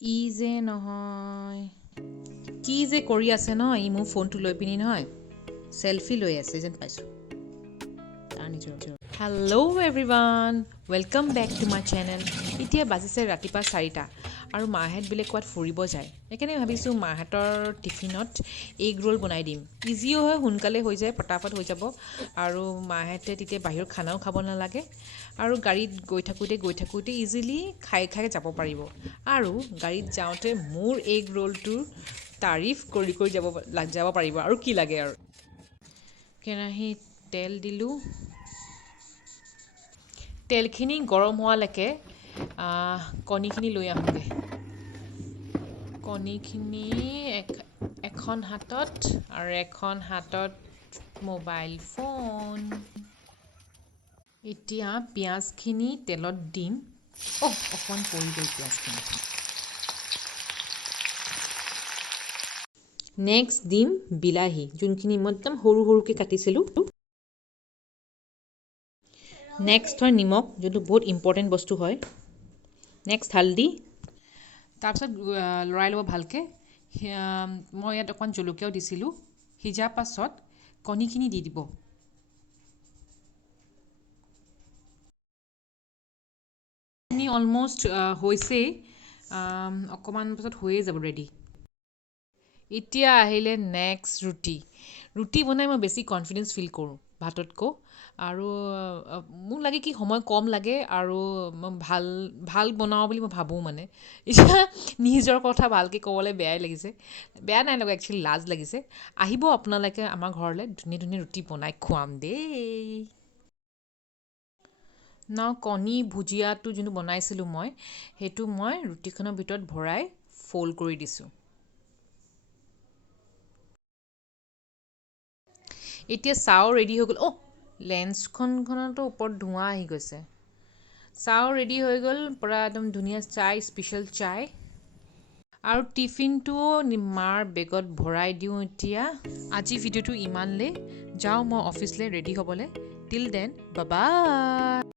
ই যে নহয় কি যে কৰি আছে ন ই মোৰ ফোনটো লৈ পিনি নহয় সেলফি লৈ আছে যেন পাইছোঁ তাৰ নিজৰ hello' everyone welcome back to my channel এতিয়া বাজিছে ৰাতিপুৱা 4টা আৰু মাহেঁত বোলে ক'ৰবাত ফুৰিব যায় সেইকাৰণে ভাবিছোঁ মাহেঁতৰ টিফিনত এগ ৰোল বনাই দিম ইজিও হয় সোনকালে হৈ যায় পটাপট হৈ যাব আৰু মাহেঁতে তেতিয়া বাহিৰৰ খানাও খাব নালাগে আৰু গাড়ীত গৈ থাকোঁতে ইজিলি খাই যাব পাৰিব আৰু গাড়ীত যাওঁতে মোৰ এগ ৰোলটোৰ তাৰিফ কৰি যাব পাৰিব আৰু কি লাগে আৰু কেৰাহীত তেল দিলোঁ তেলখিনি গৰম হোৱালৈকে কণীখিনি লৈ আহোঁগৈ কণীখিনি এখন হাতত আৰু এখন হাতত মোবাইল ফোন এতিয়া পিঁয়াজখিনি তেলত দিম অকণমান পৰি গ'ল পিঁয়াজখিনি নেক্সট দিম বিলাহী যোনখিনি মই একদম সৰু সৰুকৈ কাটিছিলোঁ নেক্সট হয় নিমখ যোনটো বহুত ইম্পৰ্টেণ্ট বস্তু হয় নেক্সট হালধি তাৰপিছত লৰাই ল'ব ভালকৈ মই ইয়াত অকণমান জলকীয়াও দিছিলোঁ সিজাৰ পাছত কণীখিনি দি দিব কণী অলম'ষ্ট হৈছেই অকণমান পাছত হৈয়ে যাব ৰেডি এতিয়া আহিলে নেক্সট ৰুটি বনাই মই বেছি কনফিডেঞ্চ ফিল কৰোঁ ভাততকৈ আৰু মোক লাগে কি সময় কম লাগে আৰু মই ভাল বনাওঁ বুলি মই ভাবোঁ মানে এতিয়া নিজৰ কথা ভালকৈ ক'বলৈ বেয়াই লাগিছে বেয়া নাই লগা একচুৱেলি লাজ লাগিছে আহিব আপোনালোকে আমাৰ ঘৰলৈ ধুনীয়া ধুনীয়া ৰুটি বনাই খুৱাম দেই কণী ভুজিয়াটো যোনটো বনাইছিলোঁ মই সেইটো মই ৰুটিখনৰ ভিতৰত ভৰাই ফ'ল্ড কৰি দিছোঁ এতিয়া চাও ৰেডি হৈ গ'ল লেন্সখনতো ওপৰত ধোঁৱা আহি গৈছে চাও ৰেডি হৈ গ'ল পূৰা একদম ধুনীয়া স্পেচিয়েল চাই আৰু টিফিনটোও মাৰ বেগত ভৰাই দিওঁ এতিয়া আজি ভিডিঅ'টো ইমানলৈ যাওঁ মই অফিচলৈ ৰেডি হ'বলৈ টিল দেন বাই